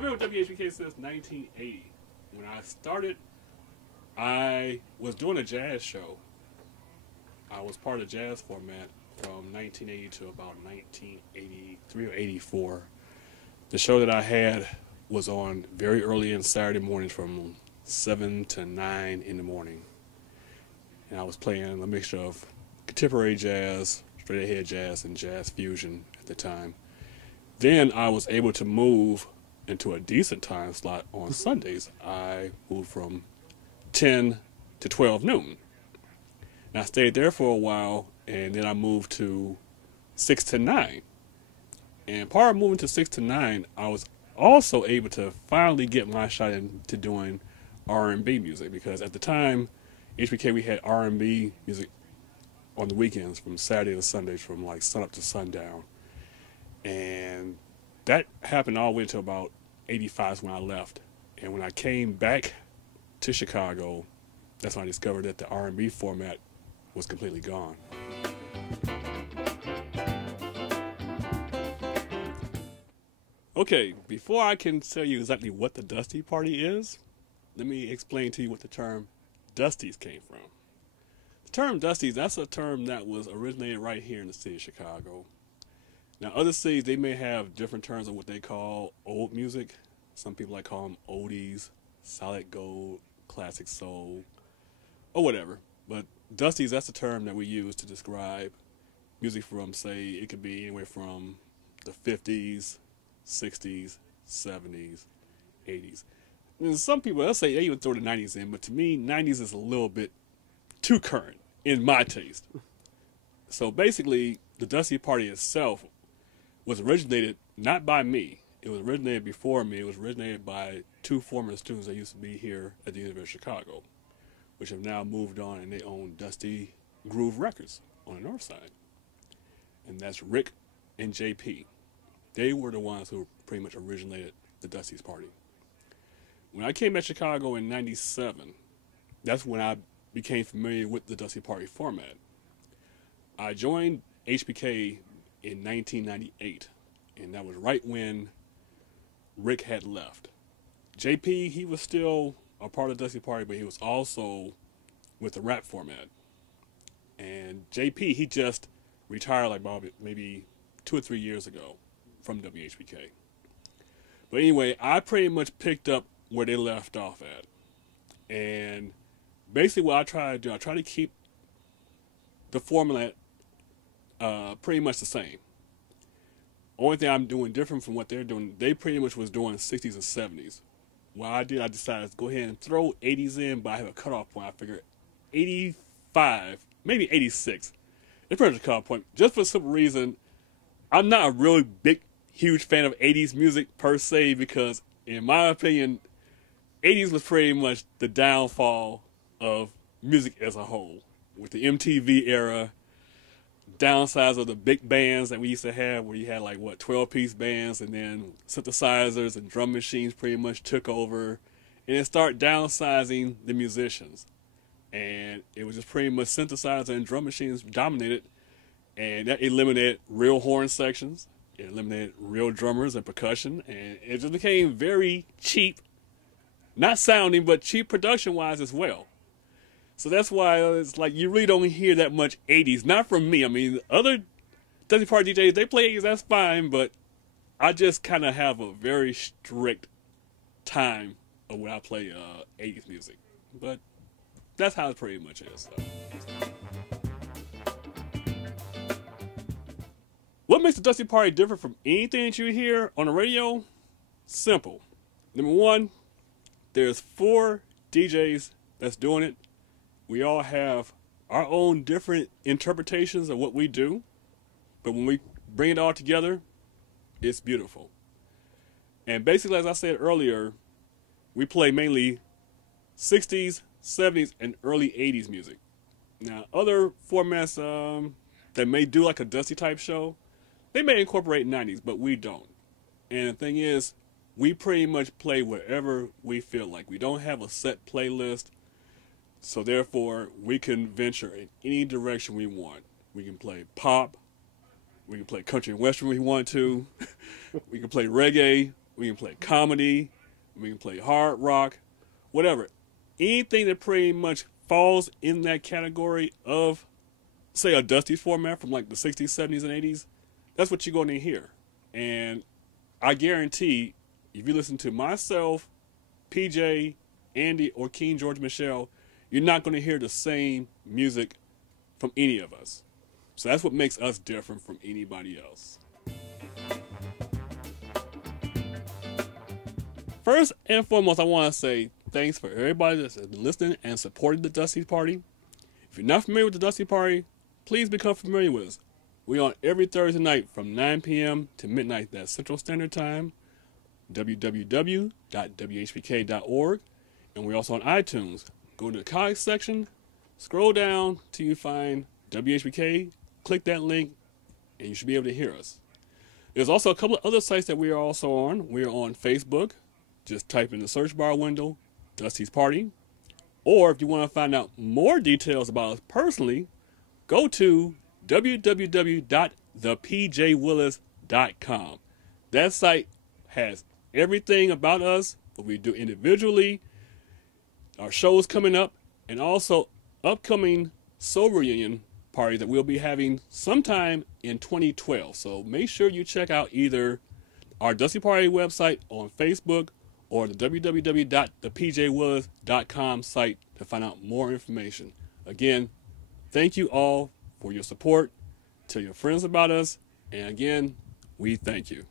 I've been with WHPK since 1980. When I started, I was doing a jazz show. I was part of the jazz format from 1980 to about 1983 or 84. The show that I had was on very early in Saturday mornings from 7 to 9 in the morning. And I was playing a mixture of contemporary jazz, straight ahead jazz, and jazz fusion at the time. Then I was able to move into a decent time slot on Sundays. I moved from 10 to 12 noon. And I stayed there for a while, and then I moved to 6 to 9. And part of moving to 6 to 9, I was also able to finally get my shot into doing R&B music, because at the time, HPK, we had R&B music on the weekends from Saturday to Sundays, from like sunup to sundown. And that happened all the way until about 85 when I left. And when I came back to Chicago, that's when I discovered that the R&B format was completely gone. Okay, before I can tell you exactly what the Dusty Party is, let me explain to you what the term Dusties came from. The term Dusties, that's a term that was originated right here in the city of Chicago. Now, other cities, they may have different terms of what they call old music. Some people like call them oldies, solid gold, classic soul, or whatever. But Dusties, that's a term that we use to describe music from, say, it could be anywhere from the 50s, 60s, 70s, 80s. And some people, they'll say they even throw the 90s in, but to me, 90s is a little bit too current in my taste. So basically, the Dusty Party itself was originated not by me. It was originated before me. It was originated by two former students that used to be here at the University of Chicago, which have now moved on and they own Dusty Groove Records on the north side. And that's Rick and JP. They were the ones who pretty much originated the Dusties Party. When I came to Chicago in 97, that's when I became familiar with the Dusty Party format. I joined HPK in 1998, and that was right when Rick had left. JP, he was still a part of the Dusty Party, but he was also with the rap format. And JP, he just retired like maybe 2 or 3 years ago from WHPK. But anyway, I pretty much picked up where they left off at. And basically what I try to do, I try to keep the formula pretty much the same. Only thing I'm doing different from what they're doing, they pretty much was doing 60s and 70s. What I did, I decided to go ahead and throw 80s in, but I have a cutoff point. I figured 85, maybe 86. It's pretty much a cutoff point. Just for the simple reason, I'm not a really big, huge fan of 80s music per se, because in my opinion, 80s was pretty much the downfall of music as a whole. With the MTV era, downsides of the big bands that we used to have, where you had like, what, 12-piece bands, and then synthesizers and drum machines pretty much took over, and it started downsizing the musicians. And it was just pretty much synthesizer and drum machines dominated, and that eliminated real horn sections, it eliminated real drummers and percussion, and it just became very cheap, not sounding, but cheap production-wise as well. So that's why it's like you really don't hear that much 80s. Not from me. I mean, other Dusty Party DJs, they play 80s, that's fine, but I just kind of have a very strict time of when I play 80s music. But that's how it pretty much is. So. What makes the Dusty Party different from anything that you hear on the radio? Simple. Number one, there's 4 DJs that's doing it. We all have our own different interpretations of what we do, but when we bring it all together, it's beautiful. And basically, as I said earlier, we play mainly 60s, 70s, and early 80s music. Now, other formats that may do like a Dusty type show, they may incorporate 90s, but we don't. And the thing is, we pretty much play whatever we feel like. We don't have a set playlist. So therefore, we can venture in any direction we want. We can play pop, we can play country and western if we want to, we can play reggae, We can play comedy. We can play hard rock, whatever. Anything that pretty much falls in that category of, say, a Dusties format from like the 60s, 70s, and 80s, that's what you're going to hear. And I guarantee, if you listen to myself, PJ, Andy, or King George Michelle, you're not going to hear the same music from any of us. So that's what makes us different from anybody else. First and foremost, I want to say thanks for everybody that's been listening and supporting the Dusties Party. If you're not familiar with the Dusties Party, please become familiar with us. We're on every Thursday night from 9 p.m. to midnight, that's Central Standard Time, www.whpk.org, and we're also on iTunes. Go to the college section, scroll down till you find WHPK, click that link, and you should be able to hear us. There's also a couple of other sites that we are also on. We are on Facebook. Just type in the search bar window, Dusties Party. Or if you want to find out more details about us personally, go to www.thepjwillis.com. That site has everything about us, what we do individually, our shows coming up, and also upcoming soul reunion party that we'll be having sometime in 2012. So make sure you check out either our Dusty Party website on Facebook or the www.thepjwillis.com site to find out more information. Again, thank you all for your support. Tell your friends about us. And again, we thank you.